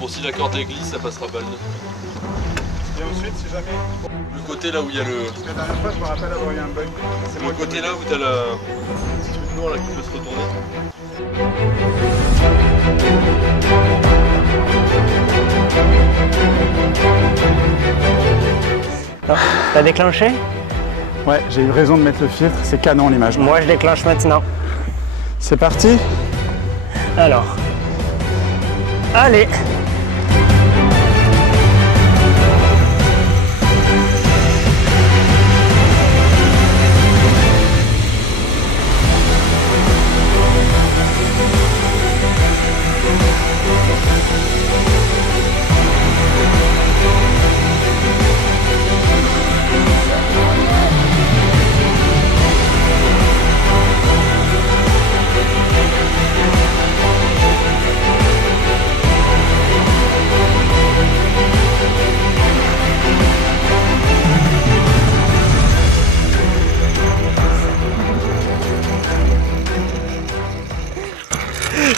Bon, si la corde glisse, ça passera pas le nœud. Et ensuite, si jamais... Le côté là où il y a le... Parce que la dernière fois, je me rappelle avoir eu un bug. C'est Le côté là où t'as la... le petit truc noir là qui peut se retourner. T'as déclenché? Ouais, j'ai eu raison de mettre le filtre, c'est canon l'image. Moi je déclenche maintenant. C'est parti. Alors. Allez.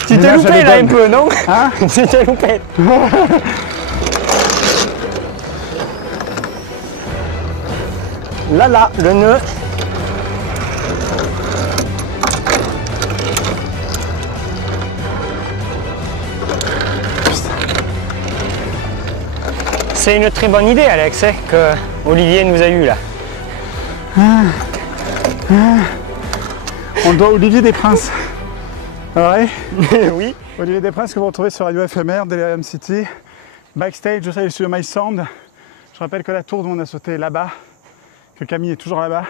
Tu t'es loupé là un peu, non? Hein? Tu t'es loupé. Là, le nœud. C'est une très bonne idée, Alex, hein, que Olivier nous a eu là. On doit Olivier Desprinces. Ouais. Oui. Olivier Desprinces que vous retrouvez sur Radio FMR, Delirium City. Backstage, je suis sur My Sound. Je rappelle que la tour dont on a sauté est là-bas, que Camille est toujours là-bas.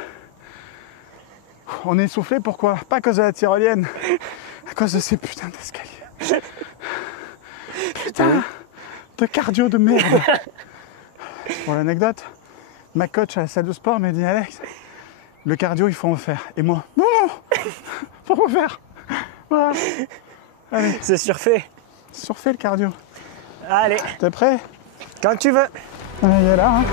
On est essoufflé, pourquoi? Pas à cause de la tyrolienne, à cause de ces putains d'escaliers. Putain de cardio de merde. Pour l'anecdote, ma coach à la salle de sport m'a dit: Alex, le cardio il faut en faire. Et moi, non, faut en faire. Voilà. Allez, C'est surfait. surfait le cardio. Allez, T'es prêt? quand tu veux. Allez, il est là. Hein.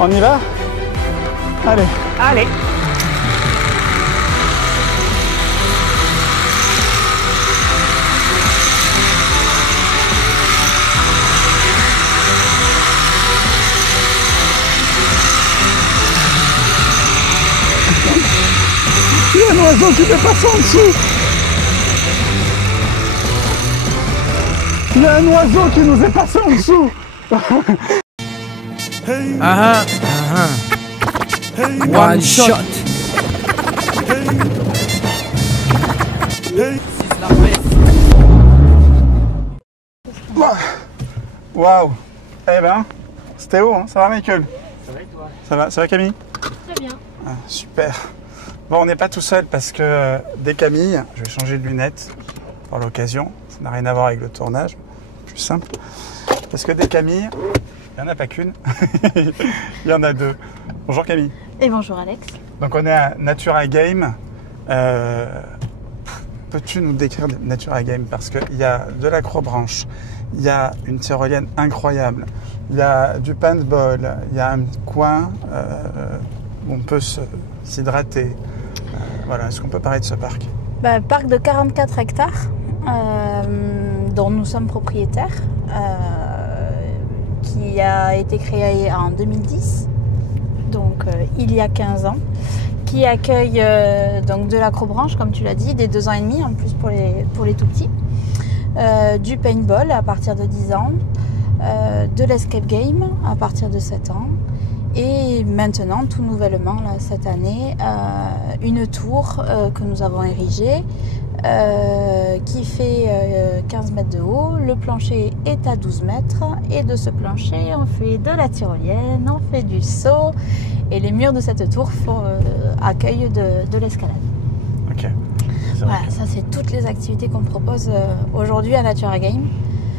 On y va? Allez. Allez. Il y a un oiseau qui fait passer en dessous. Il y a un oiseau qui nous est passé en dessous. One shot. Waouh. Eh ben, c'était haut, hein. Ça va Michael? Ça va et toi? Ça va Camille? Très bien. Ah, super. Bon, on n'est pas tout seul parce que dès Camille, je vais changer de lunettes pour l'occasion. Ça n'a rien à voir avec le tournage, plus simple. Parce que dès Camille, il n'y en a pas qu'une, il y en a deux. Bonjour Camille. Et bonjour Alex. Donc on est à Natura Game. Peux-tu nous décrire Natura Game? Parce qu'il y a de l'acrobranche, il y a une tyrolienne incroyable, il y a du paintball, il y a un coin où on peut s'hydrater. Voilà, est-ce qu'on peut parler de ce parc? Parc de 44 hectares dont nous sommes propriétaires, qui a été créé en 2010, donc il y a 15 ans, qui accueille donc de l'acrobranche, comme tu l'as dit, des 2 ans et demi en plus pour les tout petits, du paintball à partir de 10 ans, de l'escape game à partir de 7 ans, et maintenant, tout nouvellement, là, cette année, une tour que nous avons érigée qui fait 15 mètres de haut. Le plancher est à 12 mètres et de ce plancher, on fait de la tyrolienne, on fait du saut et les murs de cette tour accueillent de l'escalade. Ok. Voilà, ça c'est toutes les activités qu'on propose aujourd'hui à Natura Game.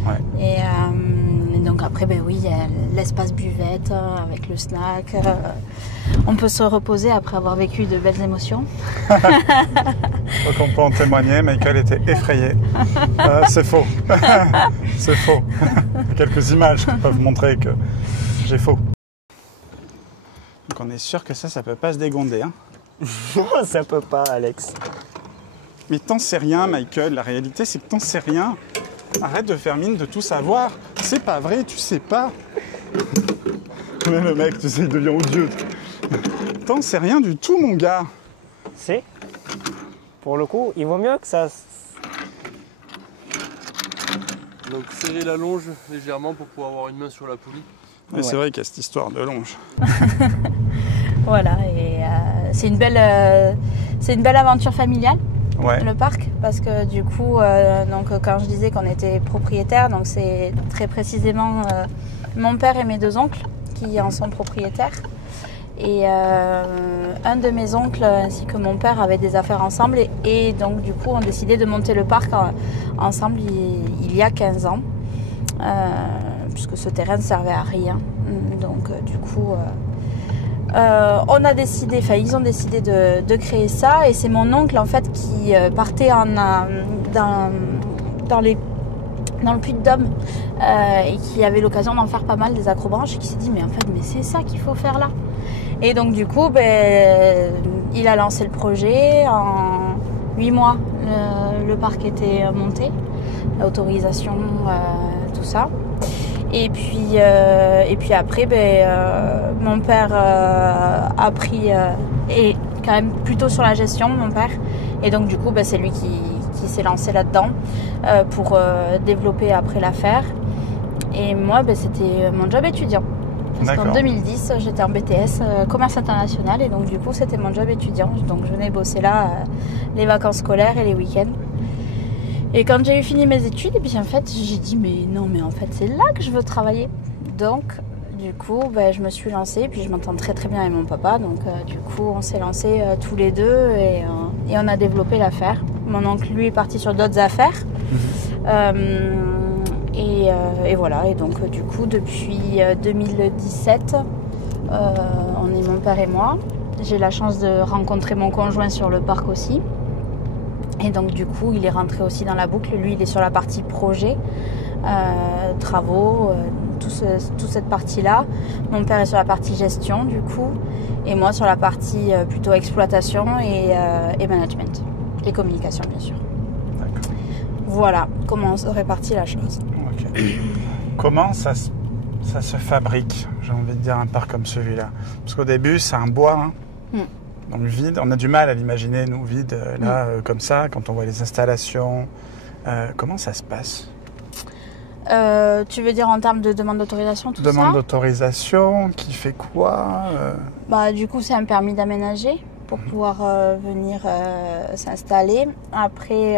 Ouais. Et donc après, après, ben oui, il y a l'espace buvette avec le snack. On peut se reposer après avoir vécu de belles émotions. Donc on peut en témoigner, Michael était effrayé. C'est faux. C'est faux. Il y a quelques images qui peuvent montrer que j'ai faux. Donc on est sûr que ça peut pas se dégonder. Hein. Non, ça peut pas, Alex. Mais t'en sais rien, Michael. La réalité, c'est que t'en sais rien. Arrête de faire mine de tout savoir. C'est pas vrai, tu sais pas. Mais le mec, tu sais, il devient odieux. T'en sais rien du tout, mon gars. C'est, pour le coup, il vaut mieux que ça... Donc serrer la longe légèrement pour pouvoir avoir une main sur la poulie. Mais c'est vrai qu'il y a cette histoire de longe. Voilà, et c'est une belle aventure familiale. Ouais. Le parc, parce que du coup, donc, quand je disais qu'on était propriétaire, donc c'est très précisément mon père et mes 2 oncles qui en sont propriétaires. Et un de mes oncles ainsi que mon père avaient des affaires ensemble et donc du coup ont décidé de monter le parc ensemble il y a 15 ans, puisque ce terrain ne servait à rien. Donc du coup... ils ont décidé de créer ça et c'est mon oncle en fait qui partait dans le Puy-de-Dôme et qui avait l'occasion d'en faire pas mal des acrobranches et qui s'est dit mais c'est ça qu'il faut faire là. Et donc du coup il a lancé le projet en 8 mois. Le parc était monté, l'autorisation, tout ça. Et puis après, mon père a pris, est quand même plutôt sur la gestion, mon père. Et donc du coup, c'est lui qui s'est lancé là-dedans pour développer après l'affaire. Et moi, c'était mon job étudiant. Parce qu'en 2010, j'étais en BTS commerce international et donc du coup, c'était mon job étudiant. Donc je venais bosser là les vacances scolaires et les week-ends. Et quand j'ai eu fini mes études, et puis en fait, j'ai dit mais en fait c'est là que je veux travailler. Donc du coup, je me suis lancée, puis je m'entends très très bien avec mon papa. Donc du coup, on s'est lancés tous les deux et on a développé l'affaire. Mon oncle lui est parti sur d'autres affaires. Et voilà. Et donc du coup, depuis 2017, on est mon père et moi. J'ai la chance de rencontrer mon conjoint sur le parc aussi. Et donc du coup, il est rentré aussi dans la boucle. Lui, il est sur la partie projet, travaux, toute cette partie-là. Mon père est sur la partie gestion, du coup. Et moi, sur la partie plutôt exploitation et management. Et communication, bien sûr. D'accord. Voilà comment on se répartit la chose. Okay. Comment ça se fabrique, j'ai envie de dire, un parc comme celui-là? Parce qu'au début, c'est un bois, dans le vide. On a du mal à l'imaginer, nous, vide, là, comme ça, quand on voit les installations. Comment ça se passe? Tu veux dire en termes de demande d'autorisation, tout ça? Demande d'autorisation, qui fait quoi? Du coup, c'est un permis d'aménager pour pouvoir venir s'installer. Après,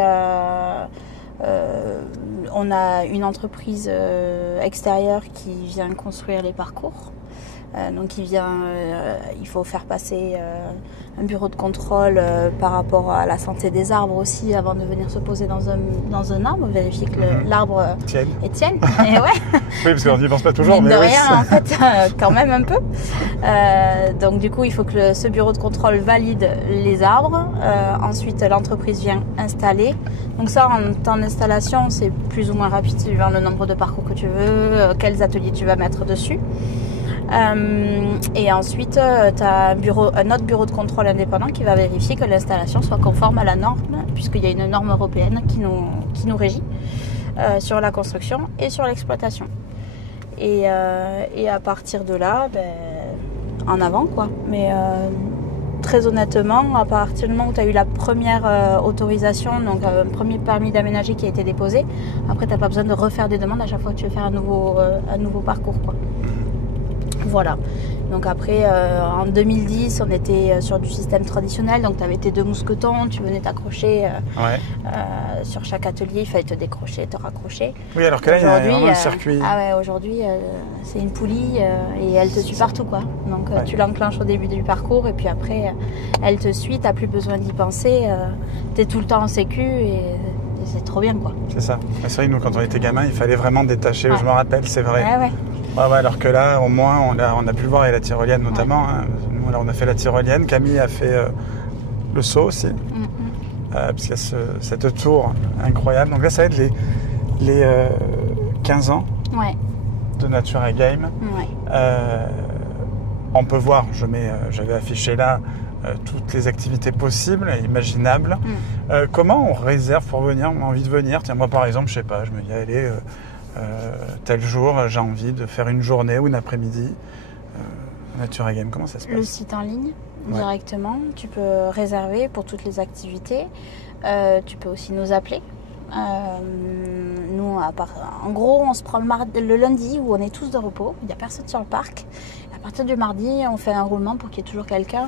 on a une entreprise extérieure qui vient construire les parcours. Donc il faut faire passer un bureau de contrôle par rapport à la santé des arbres aussi avant de venir se poser dans un arbre, vérifier que l'arbre est tienne. Et ouais. Oui, parce qu'on n'y pense pas toujours. Mine mais de oui, rien, en fait, quand même un peu. Donc du coup, il faut que ce bureau de contrôle valide les arbres. Ensuite, l'entreprise vient installer. Donc ça, en temps d'installation, c'est plus ou moins rapide suivant le nombre de parcours que tu veux, quels ateliers tu vas mettre dessus. Et ensuite, tu as un autre bureau de contrôle indépendant qui va vérifier que l'installation soit conforme à la norme, puisqu'il y a une norme européenne qui nous régit sur la construction et sur l'exploitation. Et à partir de là, en avant quoi. Mais très honnêtement, à partir du moment où tu as eu la première autorisation, donc un premier permis d'aménager qui a été déposé, après tu n'as pas besoin de refaire des demandes à chaque fois que tu veux faire un nouveau parcours quoi. Voilà. Donc après, en 2010, on était sur du système traditionnel. Donc tu avais tes 2 mousquetons, tu venais t'accrocher sur chaque atelier. Il fallait te décrocher, te raccrocher. Oui, alors que là, il y a vraiment un circuit. Ah ouais, aujourd'hui, c'est une poulie et elle te suit partout, quoi. Donc tu l'enclenches au début du parcours et puis après, elle te suit. Tu n'as plus besoin d'y penser. Tu es tout le temps en sécu et c'est trop bien, quoi. C'est ça. C'est vrai que nous, quand on était gamins, il fallait vraiment détacher. Je me rappelle, c'est vrai. Ouais. Ouais, alors que là, au moins, on a pu le voir avec la tyrolienne notamment. Hein. Nous, là, on a fait la tyrolienne. Camille a fait le saut aussi. Parce qu'il y a cette tour incroyable. Donc là, ça va être les 15 ans de Natura Game. On peut voir, j'avais affiché là toutes les activités possibles et imaginables. Comment on réserve pour venir? On a envie de venir. Tiens, moi par exemple, je sais pas, je me dis allez, tel jour, j'ai envie de faire une journée ou une après-midi. Natura Game, comment ça se passe? Le site en ligne directement. Tu peux réserver pour toutes les activités. Tu peux aussi nous appeler. Nous, en gros, on se prend le lundi où on est tous de repos. Il n'y a personne sur le parc. À partir du mardi, on fait un roulement pour qu'il y ait toujours quelqu'un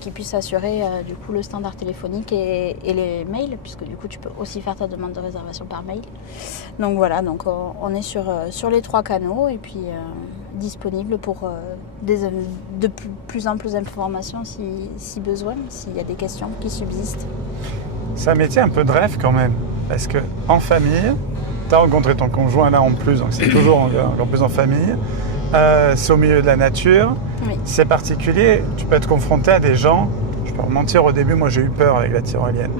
qui puisse assurer du coup le standard téléphonique et les mails, puisque du coup tu peux aussi faire ta demande de réservation par mail. Donc voilà, donc on est sur les 3 canaux et puis disponible pour de plus en plus d'informations si besoin, s'il y a des questions qui subsistent. C'est un métier un peu de rêve quand même, parce que en famille, tu as rencontré ton conjoint là en plus, donc c'est toujours encore plus en famille. C'est au milieu de la nature, c'est particulier, tu peux être confronté à des gens, je peux mentir, au début moi j'ai eu peur avec la tyrolienne.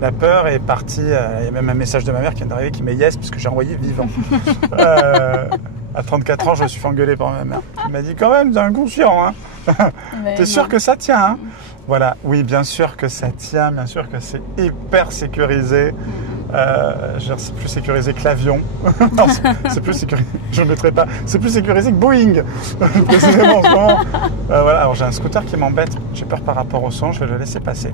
La peur est partie, il y a même un message de ma mère qui vient d'arriver qui met yes puisque j'ai envoyé vivant. À 34 ans je me suis fait engueuler par ma mère. Elle m'a dit quand même t'es inconscient, hein. T'es sûr que ça tient, hein? Voilà, oui bien sûr que ça tient, bien sûr que c'est hyper sécurisé. C'est plus sécurisé que l'avion. Non, c'est plus sécurisé. Je ne mettrai pas. C'est plus sécurisé que Boeing. Précisément en ce moment. Voilà. Alors j'ai un scooter qui m'embête. J'ai peur par rapport au son. Je vais le laisser passer.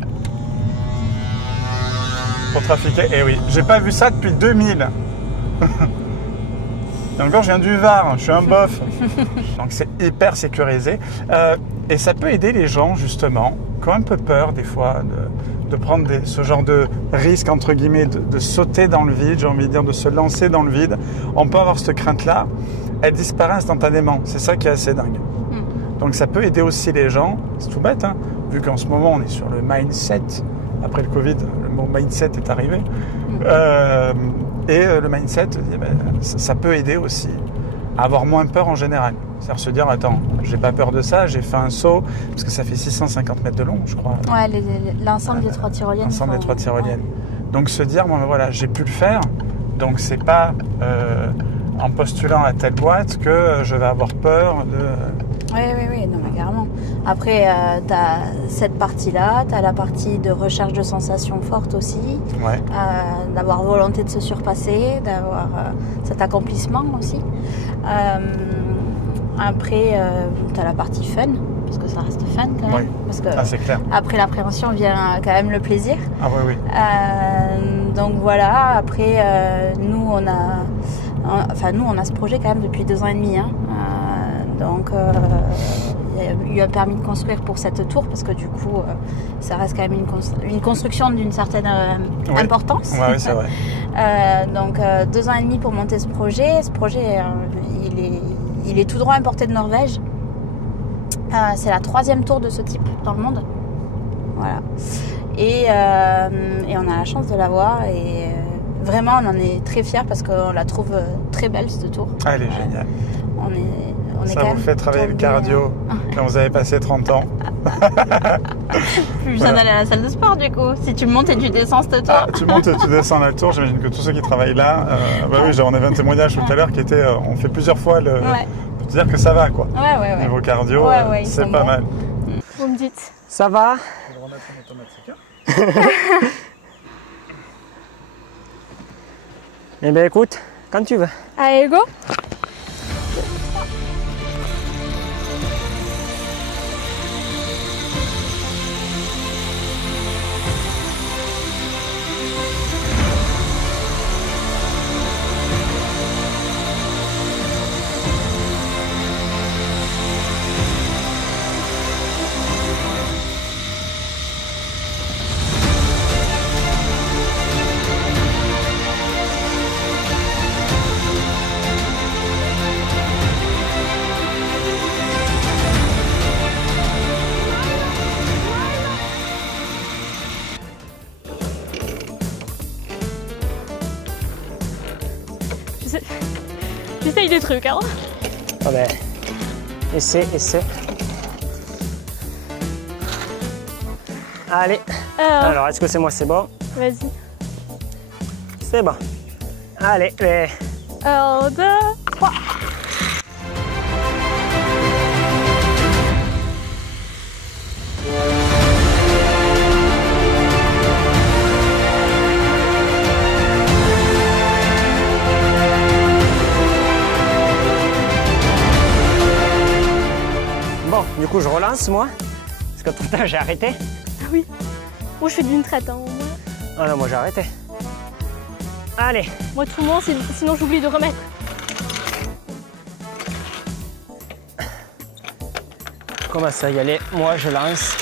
Pour trafiquer. Eh oui, j'ai pas vu ça depuis 2000. Et encore, je viens du Var. Je suis un bof. Donc c'est hyper sécurisé. Et ça peut aider les gens justement qui ont un peu peur des fois de prendre ce genre de risque, entre guillemets, de sauter dans le vide, j'ai envie de dire, de se lancer dans le vide. On peut avoir cette crainte-là, elle disparaît instantanément. C'est ça qui est assez dingue. Donc ça peut aider aussi les gens, c'est tout bête, hein, vu qu'en ce moment on est sur le mindset. Après le Covid, le mot mindset est arrivé. Et le mindset, ça peut aider aussi à avoir moins peur en général. C'est-à-dire se dire, attends, j'ai pas peur de ça, j'ai fait un saut, parce que ça fait 650 mètres de long, je crois. Ouais, l'ensemble des 3 tyroliennes. L'ensemble des 3 tyroliennes. Donc se dire, bon, voilà, j'ai pu le faire, donc c'est pas en postulant à telle boîte que je vais avoir peur de... Oui, non, mais carrément. Après, tu as cette partie-là, tu as la partie de recherche de sensations fortes aussi, d'avoir volonté de se surpasser, d'avoir cet accomplissement aussi. Après, tu as la partie fun, parce que ça reste fun quand même. Parce que c'est clair. Après l'appréhension vient quand même le plaisir. Ah oui. Donc voilà, après, nous, on a ce projet quand même depuis 2 ans et demi. Hein. Donc, il y a eu un permis de construire pour cette tour, parce que du coup, ça reste quand même une construction d'une certaine importance. Oui, c'est vrai. Donc, 2 ans et demi pour monter ce projet. Ce projet, il est tout droit importé de Norvège. C'est la 3e tour de ce type dans le monde. Voilà. Et on a la chance de l'avoir. Et vraiment, on en est très fiers parce qu'on la trouve très belle, cette tour. Ah, elle est géniale. Ça vous fait travailler le cardio quand vous avez passé 30 ans. Plus besoin d'aller à la salle de sport du coup. Si tu montes et tu descends cette tour. Tu montes et tu descends la tour. J'imagine que tous ceux qui travaillent là, oui, on avait un témoignage tout à l'heure qui était, on fait plusieurs fois le. Pour te dire que ça va quoi. Ouais. Niveau cardio, c'est pas mal. Vous me dites. Ça va? Je vais le remettre en automatique. Eh bien écoute, quand tu veux. Allez, go! J'essaye des trucs, hein. Ah ben, essaie. Allez. Alors, est-ce que c'est moi, c'est bon? Vas-y. C'est bon. Allez, mais... 1, 2, 3. Bon, du coup, je relance, moi. Parce que tout le temps, j'ai arrêté. Ah oui. Moi, je fais d'une traite, hein, au moins. Ah non, moi, j'ai arrêté. Allez. Moi, tout le monde, sinon j'oublie de remettre. Commence à y aller. Moi, je lance.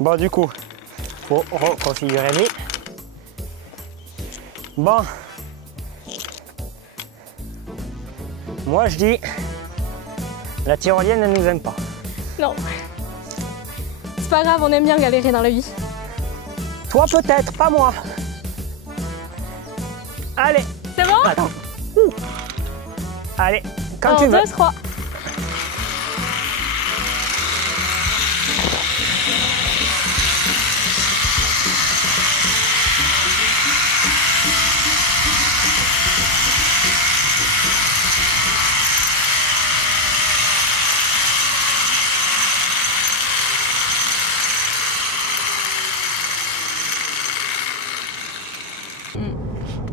Bon, du coup, faut reconfigurer lui. Bon. Moi, je dis, la tyrolienne ne nous aime pas. Non. C'est pas grave, on aime bien galérer dans la vie. Toi, peut-être, pas moi. Allez. C'est bon? Attends. Allez, quand 1, tu veux. 2, 3.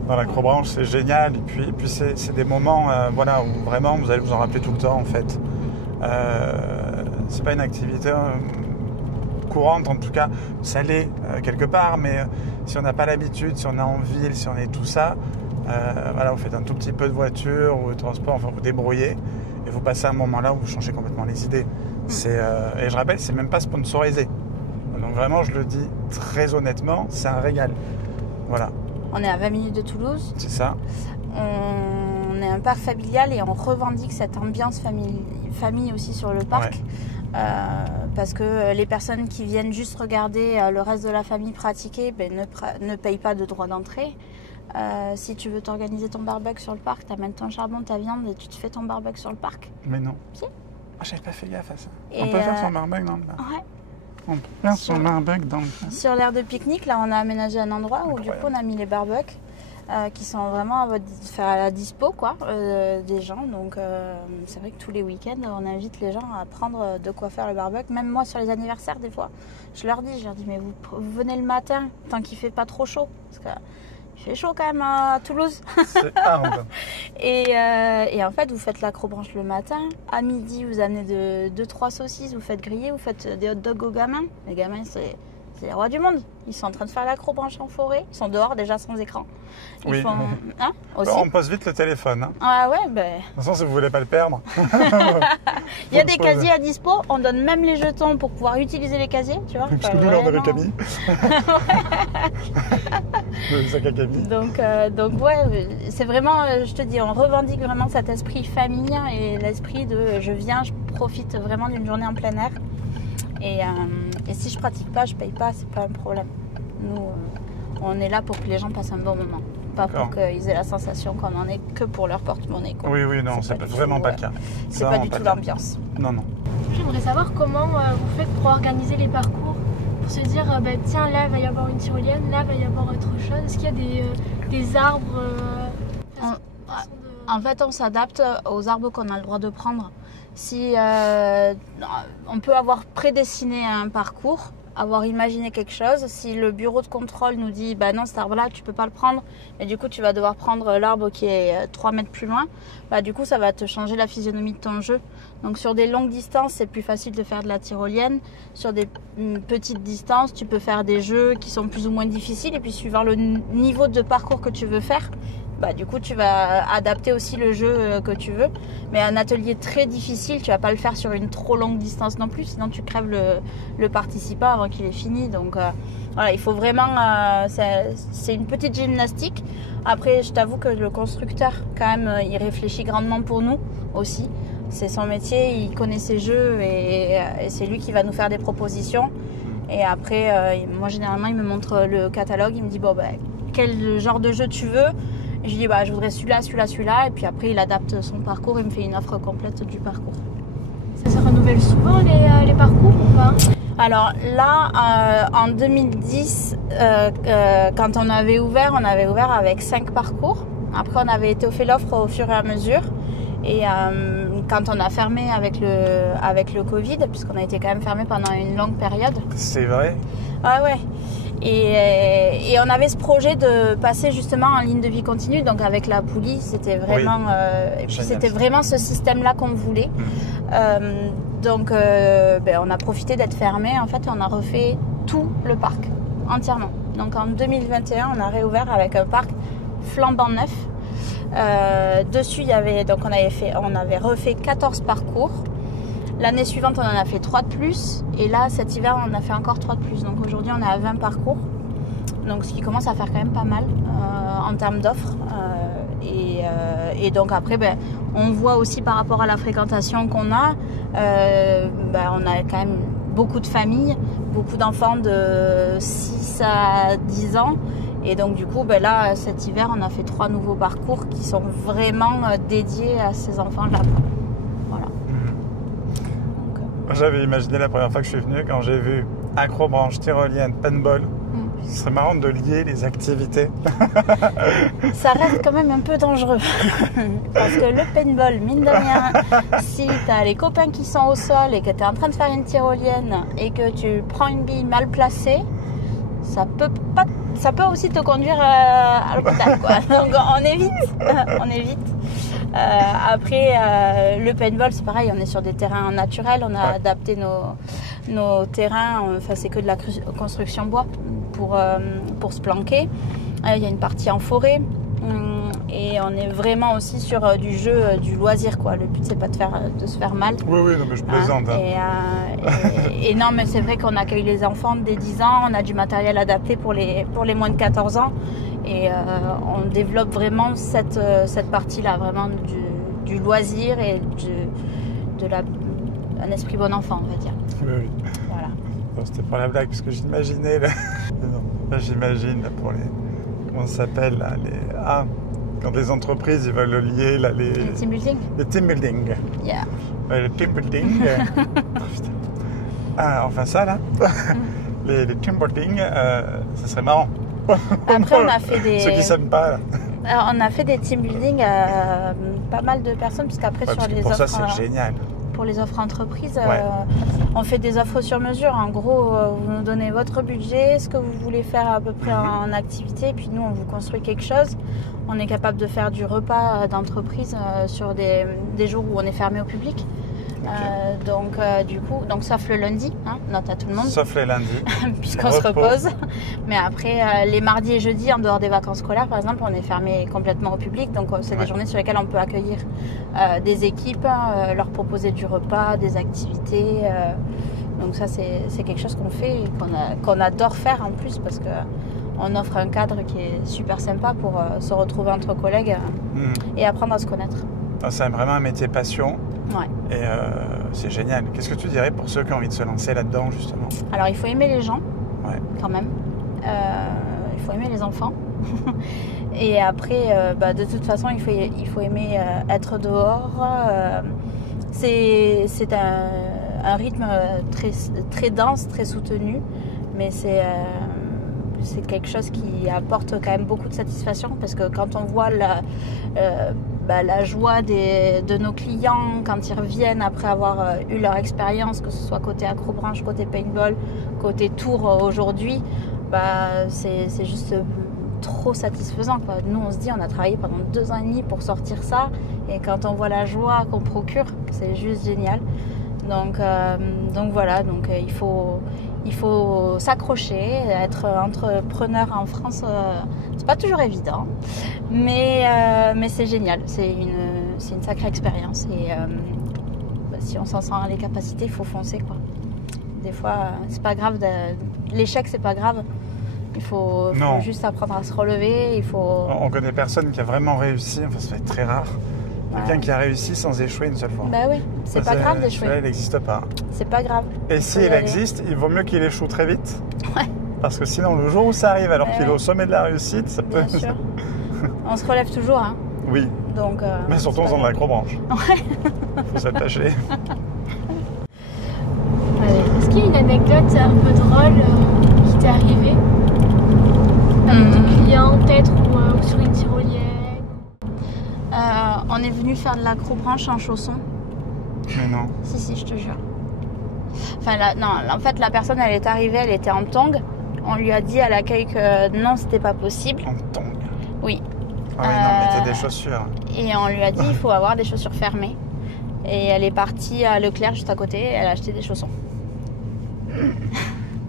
Dans l'acrobranche, c'est génial. Et puis c'est des moments voilà, où vraiment vous allez vous en rappeler tout le temps en fait. C'est pas une activité courante, en tout cas, ça l'est quelque part, mais si on n'a pas l'habitude, si on est en ville, si on est tout ça, voilà, vous faites un tout petit peu de voiture ou de transport, enfin vous débrouillez et vous passez un moment là où vous changez complètement les idées. Et je rappelle, c'est même pas sponsorisé. Donc vraiment, je le dis très honnêtement, c'est un régal. Voilà. On est à 20 minutes de Toulouse. C'est ça. On est un parc familial et on revendique cette ambiance famille aussi sur le parc. Ouais. Parce que les personnes qui viennent juste regarder le reste de la famille pratiquer ne payent pas de droit d'entrée. Si tu veux t'organiser ton barbecue sur le parc, tu amènes ton charbon, ta viande et tu te fais ton barbecue sur le parc. Mais non. Si. Ah, j'avais pas fait gaffe à ça. Et on peut faire son barbecue dans le parc. Ouais. On peut faire son barbecue dans le parc. Sur l'aire de pique-nique, là, on a aménagé un endroit où, du coup, on a mis les barbecues qui sont vraiment à la dispo, quoi, des gens. Donc, c'est vrai que tous les week-ends, on invite les gens à prendre de quoi faire le barbecue. Même moi, sur les anniversaires, des fois, je leur dis, mais vous venez le matin, tant qu'il fait pas trop chaud. Parce que il fait chaud quand même à Toulouse. C'est hard. Et en fait, vous faites l'acrobranche le matin. À midi, vous amenez 2-3 saucisses, vous faites griller, vous faites des hot dogs aux gamins. Les gamins, c'est les rois du monde. Ils sont en train de faire l'acrobranche en forêt. Ils sont dehors déjà sans écran. Ils font... Hein, aussi. On pose vite le téléphone. Hein. Ah ouais, ben... De toute façon, si vous voulez pas le perdre. Il y a des casiers à dispo. On donne même les jetons pour pouvoir utiliser les casiers, tu vois. Parce que nous, là, on avait Camille. Le sac à Camille. Donc ouais, c'est vraiment, je te dis, on revendique vraiment cet esprit famille et l'esprit de je viens, je profite vraiment d'une journée en plein air. Et si je pratique pas, je paye pas, c'est pas un problème. Nous, on est là pour que les gens passent un bon moment. Pas pour qu'ils aient la sensation qu'on en est que pour leur porte-monnaie. Oui, non, c'est vraiment pas le cas. C'est pas du tout l'ambiance. Non. J'aimerais savoir comment vous faites pour organiser les parcours. Pour se dire, tiens, là, il va y avoir une tyrolienne, là, il va y avoir autre chose. Est-ce qu'il y a des arbres En fait, on s'adapte aux arbres qu'on a le droit de prendre. Si on peut avoir prédestiné un parcours, avoir imaginé quelque chose, si le bureau de contrôle nous dit bah non, cet arbre-là, tu peux pas le prendre, et du coup tu vas devoir prendre l'arbre qui est 3 mètres plus loin, bah du coup ça va te changer la physionomie de ton jeu. Donc sur des longues distances, c'est plus facile de faire de la tyrolienne. Sur des petites distances, tu peux faire des jeux qui sont plus ou moins difficiles, et puis suivant le niveau de parcours que tu veux faire, bah, du coup tu vas adapter aussi le jeu que tu veux. Mais un atelier très difficile, tu vas pas le faire sur une trop longue distance non plus, sinon tu crèves le participant avant qu'il ait fini. Donc voilà, il faut vraiment, c'est une petite gymnastique. Après, je t'avoue que le constructeur, quand même, il réfléchit grandement pour nous aussi. C'est son métier, il connaît ses jeux et c'est lui qui va nous faire des propositions. Et après, moi généralement, il me montre le catalogue, il me dit bon ben quel genre de jeu tu veux. Et je lui dis bah, je voudrais celui-là. Et puis après, il adapte son parcours, il me fait une offre complète du parcours. Ça se renouvelle souvent les parcours ou pas? Alors là, en 2010, quand on avait ouvert avec 5 parcours. Après, on avait fait l'offre au fur et à mesure. Et quand on a fermé avec le Covid, puisqu'on a été quand même fermé pendant une longue période. C'est vrai? Ouais. Et on avait ce projet de passer justement en ligne de vie continue, donc avec la poulie, c'était vraiment, et puis c'était vraiment ce système-là qu'on voulait. Donc on a profité d'être fermé, en fait, on a refait tout le parc entièrement. Donc en 2021, on a réouvert avec un parc flambant neuf. Dessus, on avait refait 14 parcours. L'année suivante, on en a fait 3 de plus. Et là, cet hiver, on en a fait encore 3 de plus. Donc aujourd'hui, on est à 20 parcours. Donc ce qui commence à faire quand même pas mal en termes d'offres. Et donc après, on voit aussi par rapport à la fréquentation qu'on a, on a quand même beaucoup de familles, beaucoup d'enfants de 6 à 10 ans. Et donc du coup, là, cet hiver, on a fait 3 nouveaux parcours qui sont vraiment dédiés à ces enfants-là. Voilà. J'avais imaginé la première fois que je suis venu, quand j'ai vu acrobranche, tyrolienne, paintball, ce serait marrant de lier les activités. Ça reste quand même un peu dangereux. Parce que le paintball, mine de rien, si tu as les copains qui sont au sol et que tu es en train de faire une tyrolienne et que tu prends une bille mal placée, ça peut aussi te conduire à l'hôpital, quoi. Donc on évite. Après, le paintball, c'est pareil, on est sur des terrains naturels, on a adapté nos terrains, enfin c'est que de la construction bois pour se planquer. Il y a une partie en forêt et on est vraiment aussi sur du jeu, du loisir, quoi. Le but, c'est pas de se faire mal. Oui, non, mais je plaisante. Et non, mais c'est vrai qu'on accueille les enfants dès 10 ans, on a du matériel adapté pour les moins de 14 ans. Et on développe vraiment cette partie-là, vraiment du loisir et un esprit bon enfant, on va dire. Oui. Voilà. Bon, c'était pas la blague, parce que j'imaginais, j'imagine pour les... Comment ça s'appelle là, quand les entreprises ils veulent lier les team building. Le team building. Yeah. Le team building. Enfin ça là. Les team building, ça serait marrant. Après, on a fait des... Ceux qui s'aiment pas, là. Alors, on a fait des team building à pas mal de personnes, puisqu'après, sur les pour offres... ça, c'est génial. Pour les offres entreprises, on fait des offres sur mesure. En gros, vous nous donnez votre budget, ce que vous voulez faire à peu près en activité, et puis nous, on vous construit quelque chose. On est capable de faire du repas d'entreprise sur des jours où on est fermé au public. Du coup, sauf le lundi, note à tout le monde. Sauf les lundis. Puisqu'on se repose. Mais après, les mardis et jeudis, en dehors des vacances scolaires, par exemple, on est fermé complètement au public. Donc, c'est des journées sur lesquelles on peut accueillir des équipes, leur proposer du repas, des activités. Donc ça, c'est quelque chose qu'on fait et qu'on adore faire en plus parce qu'on offre un cadre qui est super sympa pour se retrouver entre collègues et apprendre à se connaître. C'est vraiment un métier passion. Ouais. Et c'est génial. Qu'est-ce que tu dirais pour ceux qui ont envie de se lancer là-dedans, justement? Alors, il faut aimer les gens, quand même. Il faut aimer les enfants. Et après, de toute façon, il faut aimer être dehors. C'est un rythme très, très dense, très soutenu. Mais c'est quelque chose qui apporte quand même beaucoup de satisfaction parce que quand on voit la joie de nos clients quand ils reviennent après avoir eu leur expérience, que ce soit côté acrobranche, côté paintball, côté tour aujourd'hui, c'est juste trop satisfaisant, quoi. Nous on se dit on a travaillé pendant 2 ans et demi pour sortir ça et quand on voit la joie qu'on procure, c'est juste génial. Donc voilà, il faut s'accrocher, être entrepreneur en France, c'est pas toujours évident, mais c'est génial, c'est une sacrée expérience et si on s'en sent les capacités, il faut foncer, quoi. Des fois, c'est pas grave, l'échec c'est pas grave, il faut juste apprendre à se relever, On connaît personne qui a vraiment réussi, enfin ça va être très rare. Quelqu'un qui a réussi sans échouer une seule fois. Bah oui, c'est pas grave d'échouer. Il n'existe pas. C'est pas grave. Et s'il existe, il vaut mieux qu'il échoue très vite. Ouais. Parce que sinon, le jour où ça arrive, alors qu'il est au sommet de la réussite, ça peut... Bien sûr. On se relève toujours, hein. Oui, Donc, mais surtout en faisant de l'acrobranche. Ouais. Faut s'attacher. Est-ce qu'il y a une anecdote un peu drôle qui t'est arrivée avec des clients peut-être ou sur une tyrolienne? On est venu faire de l'acrobranche en chaussons. Mais non. Si, je te jure. Enfin, non, en fait, la personne, elle est arrivée, elle était en tongs. On lui a dit à l'accueil que non, c'était pas possible. En tongs. Oui. Ah oui, non, mettez des chaussures. Et on lui a dit il faut avoir des chaussures fermées. Et elle est partie à Leclerc juste à côté, elle a acheté des chaussons.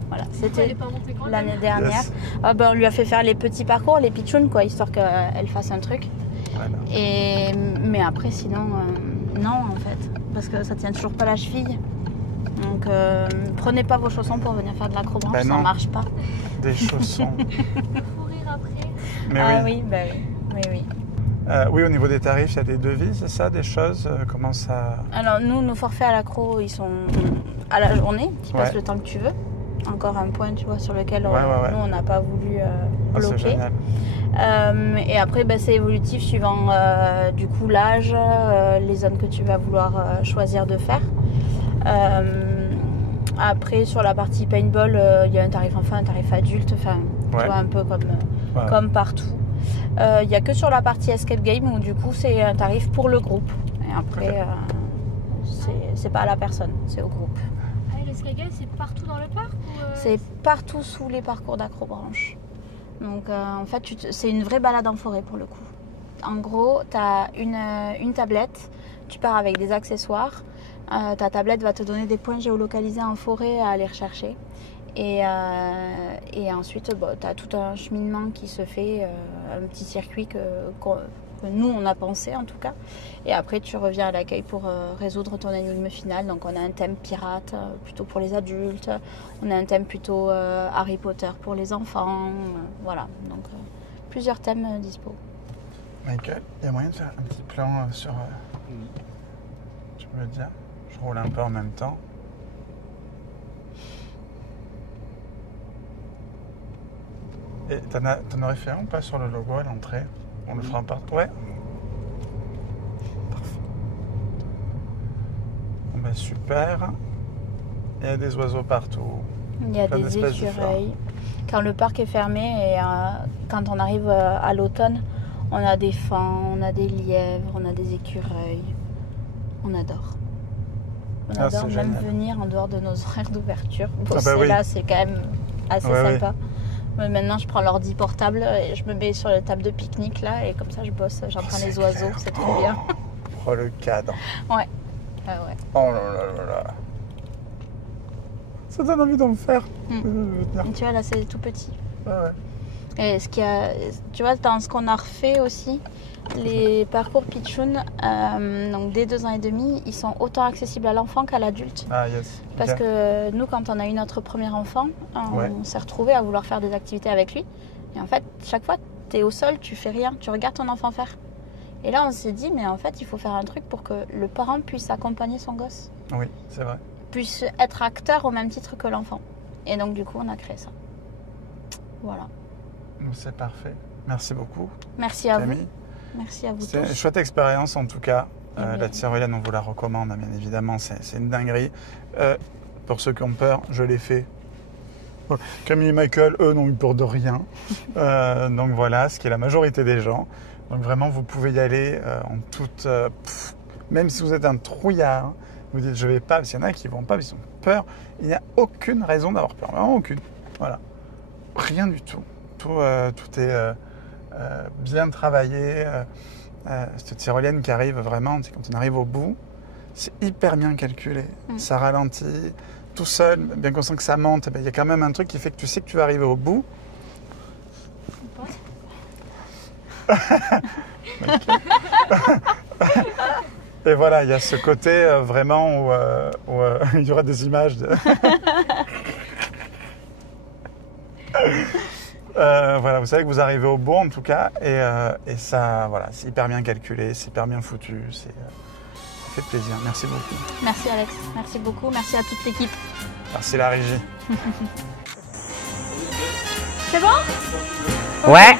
Voilà, Elle c'était est pas montée quand même. l'année dernière. Yes. Ah ben, on lui a fait faire les petits parcours, les pitchouns, quoi, histoire qu'elle fasse un truc. Voilà. Mais après, sinon, non, en fait. Parce que ça tient toujours pas la cheville. Donc, prenez pas vos chaussons pour venir faire de l'acrobranche, Ben ça non. marche pas. Des chaussons. Courir après. Mais Ah oui. oui, ben oui. Oui. Oui, au niveau des tarifs, il y a des devis, c'est ça, des choses comment ça... Alors, nous, nos forfaits à l'accro, ils sont à la journée. Tu passes Ouais. le temps que tu veux. Encore un point, tu vois, sur lequel Ouais. nous, on n'a pas voulu Ah, c'est bloquer. génial. Et après, ben, c'est évolutif suivant du coup l'âge, les zones que tu vas vouloir choisir de faire. Après, sur la partie paintball, il y a un tarif enfant, un tarif adulte, enfin, Ouais. tu vois, un peu Ouais. comme partout. Il n'y a que sur la partie escape game où du coup c'est un tarif pour le groupe. Et après, c'est pas à la personne, c'est au groupe. Ah, les skagals, c'est partout dans le parc ou C'est partout sous les parcours d'acrobranche. Donc en fait, c'est une vraie balade en forêt pour le coup. En gros, tu as une tablette, tu pars avec des accessoires. Ta tablette va te donner des points géolocalisés en forêt à aller rechercher. Et ensuite, tu as tout un cheminement qui se fait, un petit circuit que nous, on a pensé en tout cas. Et après, tu reviens à l'accueil pour résoudre ton énigme finale. Donc, on a un thème pirate plutôt pour les adultes. On a un thème plutôt Harry Potter pour les enfants. Voilà, donc plusieurs thèmes dispo. Michael, il y a moyen de faire un petit plan sur... Tu peux me dire? Je roule un peu en même temps. Et t'en aurais fait un ou pas sur le logo à l'entrée? On le fera partout. Ouais. Parfait. Bon ben super. Il y a des oiseaux partout. Il y a Plein des d'espèces de écureuils. Quand le parc est fermé et quand on arrive à l'automne, on a des fans, on a des lièvres, on a des écureuils. On adore. On Ah, adore c'est même génial. venir en dehors de nos horaires d'ouverture. Bon, Ah bah oui. là, c'est quand même assez Ouais, sympa. Mais maintenant, je prends l'ordi portable et je me mets sur la table de pique-nique là et comme ça, je bosse, j'entends c'est les oiseaux, clair. c'est trop bien. Oh le cadre. Ouais. Ah ouais. Oh là là là là. Ça donne envie d'en faire. Mm. Je veux dire. Et tu vois, là, c'est tout petit. Ouais, ouais. Et tu vois, dans ce qu'on a refait aussi, les parcours Pitchoun, donc dès 2 ans et demi, ils sont autant accessibles à l'enfant qu'à l'adulte. Ah yes. Parce Ok. que nous, quand on a eu notre premier enfant, on Ouais. s'est retrouvés à vouloir faire des activités avec lui. Et en fait, chaque fois, tu es au sol, tu fais rien, tu regardes ton enfant faire. Et là, on s'est dit, mais en fait, il faut faire un truc pour que le parent puisse accompagner son gosse, Oui, c'est vrai. puisse être acteur au même titre que l'enfant. Et donc, du coup, on a créé ça. Voilà. C'est parfait. Merci beaucoup, Merci à vous. Camille. Merci à vous C'est une tous. chouette expérience en tout cas. Eh bien. La tyrolienne, on vous la recommande, bien évidemment, c'est une dinguerie. Pour ceux qui ont peur, je l'ai fait. Camille et Michael, eux, n'ont eu peur de rien. Donc voilà, ce qui est la majorité des gens. Donc vraiment, vous pouvez y aller en toute... même si vous êtes un trouillard, vous dites je vais pas, parce qu'il y en a qui ne vont pas, parce qu'ils ont peur. Il n'y a aucune raison d'avoir peur, vraiment aucune. Voilà. Rien du tout. Tout est bien travaillé. Cette tyrolienne qui arrive vraiment, quand on arrive au bout, c'est hyper bien calculé. Ça ralentit tout seul, bien qu'on sent que ça monte, il y a quand même un truc qui fait que tu sais que tu vas arriver au bout. Et voilà, il y a ce côté vraiment où il y aura des images de... voilà, vous savez que vous arrivez au bout en tout cas, et ça, voilà, c'est hyper bien calculé, c'est hyper bien foutu, ça fait plaisir. Merci beaucoup. Merci Alex, merci beaucoup, merci à toute l'équipe. Merci la régie. C'est bon? Ouais.